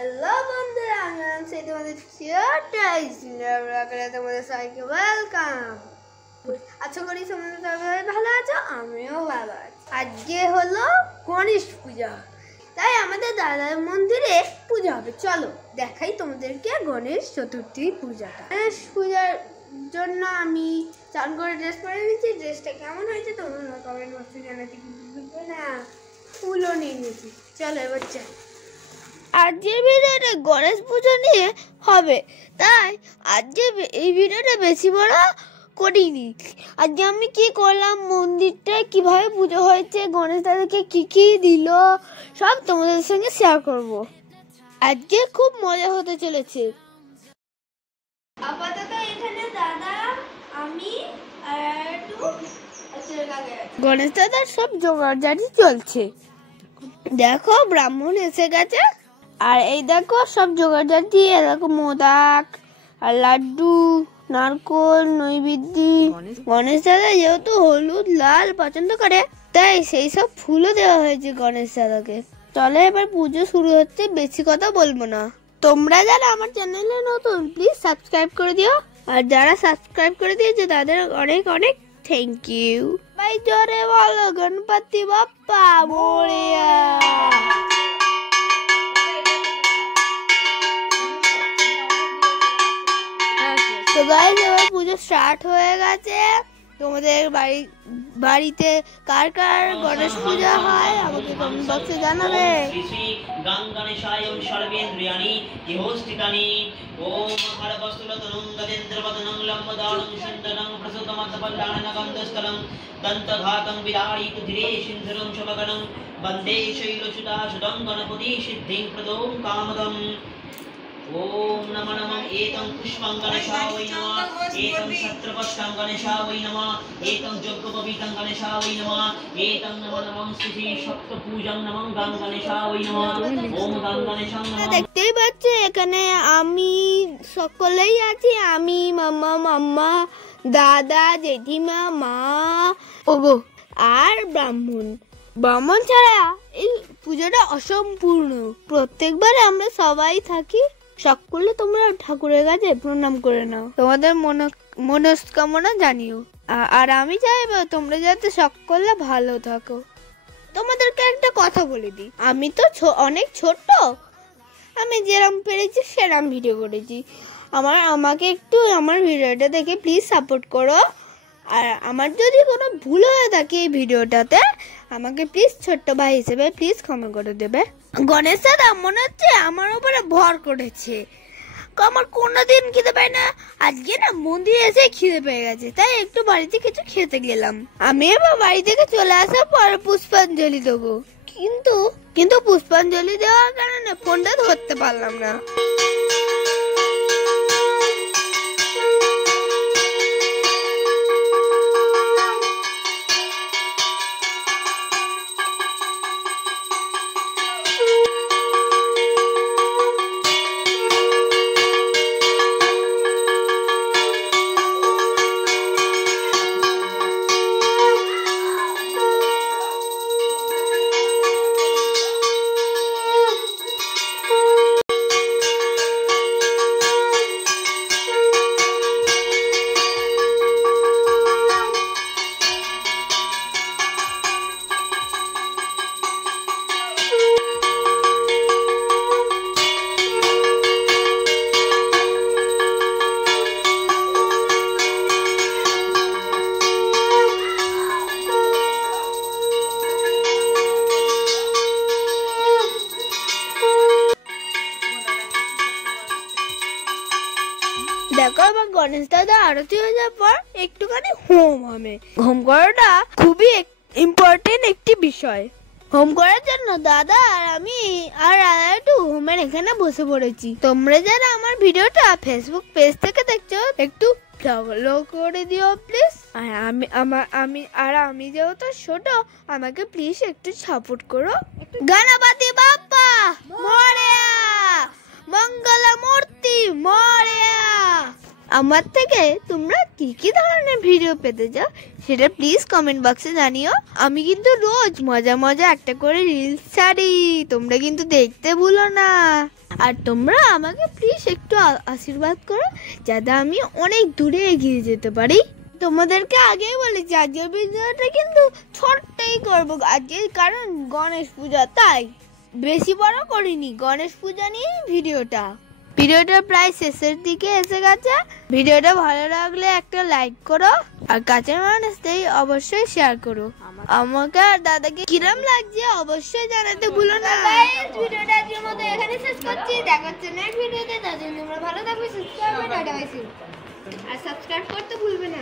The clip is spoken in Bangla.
হ্যালো বন্ধুরা, আমি সেই তোমাদের তোমাদের সবাইকে ওয়েলকাম। আশা করি সবাই ভালো আছো, আমিও ভালো আছি। আজকে হলো গণেশ পূজা, তাই আমাদের দাদার মন্দিরে পূজা হবে। চলো দেখাই তোমাদেরকে গণেশ চতুর্থী পূজাটা। গণেশ পূজার জন্য আমি চান করে ড্রেস পরে নিয়েছি। ড্রেসটা কেমন হয়েছে তোমরা কমেন্ট বক্সে জানাতে ভুলবে না। ফুলও নিয়ে নিয়েছি। চলো এবার চাই। আজকের ভিডিওটা গণেশ পুজো নিয়ে হবে, তাই আজকে এই ভিডিওটা বেশি বড় করিনি। আজকে আমি কি করলাম, মন্দিরটায় কিভাবে পুজো হয়েছে, গণেশ দাদাকে কি কি দিল, সব তোমাদের সঙ্গে শেয়ার করব। আজকে খুব মজা হতে চলেছে। আপাতত এখানে দাদা, আমি আর একটু গণেশ দাদার সব জোগাড়জারি চলছে। দেখো ব্রাহ্মণ এসে গেছে, আর এই দেখো সব জোগাড় দিয়ে দেখো মোদক আর লাড্ডু, নারকোল, নৈবেদ্য। গণেশ দাদা যেহেতু হলুদ লাল পছন্দ করে, তাই সেই সব ফুলও দেওয়া হয়েছে গণেশ দাদাকে। চলে এবার পুজো শুরু হচ্ছে, বেশি কথা বলবো না। তোমরা যারা আমার চ্যানেলে নতুন, প্লিজ সাবস্ক্রাইব করে দিও, আর যারা সাবস্ক্রাইব করে দিয়েছে তাদের অনেক অনেক থ্যাংক ইউ। ভাই জোরে বলো গণপতি বাপ্পা মোরিয়া। তো গাইস এবার পুজো স্টার্ট হয়ে গেছে। তোমাদের বাড়িতে কার কার গণেশ পূজা হয় আমাকে কমেন্ট বক্সে জানাবে। শ্রী গঙ্গণেশায়ং সর্বেন্দ্রিয়াণি ইহোষ্ঠিতানি ওম হরবস্তুলতনং গজেন্দ্রবদনং লম্বদানং সুন্দরং প্রসুতমতপল্লাণং গন্ধস্থলং দন্তঘাতং বিরাড়িত ধীরে সিন্ধুরং শবগণং বন্দে শৈলসুতাশুধং গণপতি সিদ্ধিং প্রদোং কামদম। ओम नमः नमः एतं पुष्पं गणेशाय नमः एतं छत्रपत्रं गणेशाय नमः एतं यज्ञोपवीतं गणेशाय नमः एतं नमः नमः श्री शक्त पूजं नमः गणेशाय नमः ओम गणेशं नमः। দেখতেই পাচ্ছ এখানে আমি সকলেই আছি, আমি মাম্মা, দাদা, জেঠিমা, মা, ওগো আর ব্রাহ্মণ ছাড়া এই পুজোটা অসম্পূর্ণ। প্রত্যেকবারে আমরা সবাই থাকি। সকলে তোমরা ঠাকুরের কাছে প্রণাম করে নাও, তোমাদের মনস্কামনা জানিও। আর আমি চাইবো তোমরা যাতে সকলে ভালো থাকো। তোমাদেরকে একটা কথা বলে দিই, আমি তো অনেক ছোট, আমি যেরকম পেরেছি সেরকম ভিডিও করেছি। আমাকে একটু আমার ভিডিওটা দেখে প্লিজ সাপোর্ট করো। আর আমার যদি কোনো ভুল হয়ে থাকে এই ভিডিওটাতে, আমাকে প্লিজ ছোট্ট ভাই হিসেবে প্লিজ ক্ষমা করে দেবে। গণেশ দাদা মনে হচ্ছে আমার উপরে ভর করেছে। আমার কোনোদিন খিদে পায় না, আজকে না মন্দিরে এসে খিদে পেয়ে গেছে, তাই একটু বাড়িতে কিছু খেতে গেলাম। আমি এবার বাড়ি থেকে চলে আসার পর পুষ্পাঞ্জলি দেবো, কিন্তু পুষ্পাঞ্জলি দেওয়ার কারণে ফোনটা ধরতে পারলাম না। দেখো এবার গণেশ দাদা আরতি হয়ে যাওয়ার পর একটুখানি হোম হবে। হোম করাটা খুবই ইম্পর্টেন্ট একটি বিষয়। হোম করার জন্য দাদা আর আমি আর একটু হোমের এখানে বসে পড়েছি। তোমরা যারা আমার ভিডিওটা ফেসবুক পেজ থেকে দেখছো, একটু ফলো করে দিও প্লিজ। আর আমি যেহেতু ছোট, আমাকে প্লিজ একটু সাপোর্ট করো। গণপতি বাপ্পা মোরিয়া, মঙ্গল মূর্তি মোরিয়া। আমার থেকে তোমরা কি কি ধরনের ভিডিও পেতে চাও সেটা প্লিজ কমেন্ট বক্সে জানিও। আমি কিন্তু রোজ মজা একটা করে রিলস ছাড়ি, তোমরা কিন্তু দেখতে ভুলো না। আর তোমরা আমাকে প্লিজ একটু আশীর্বাদ করো যাতে আমি অনেক দূরে এগিয়ে যেতে পারি। তোমাদেরকে আগেই বলেছি আজকের ভিডিওটা কিন্তু ছোট্টই করবো আজকে, কারণ গণেশ পূজা, তাই বেশি বড় করিনি। গণেশ পূজা নিয়ে ভিডিওটা প্রায় শেষের দিকে এসে গেছে। ভিডিওটা ভালো লাগলে একটা লাইক করো আর কাছের মানুষদের অবশ্যই শেয়ার করো। আমাকে আর দাদাকে কিরম লাগছে অবশ্যই জানাতে ভুলো না। ভিডিওটা আজকের মতো এখানে শেষ করছি, দেখা হচ্ছে নেক্সট ভিডিওতে। তার জন্য তোমরা ভালো থাকবে, সুস্থ থাকবে, টাটা বাই সি। আর সাবস্ক্রাইব করতে ভুলবে না।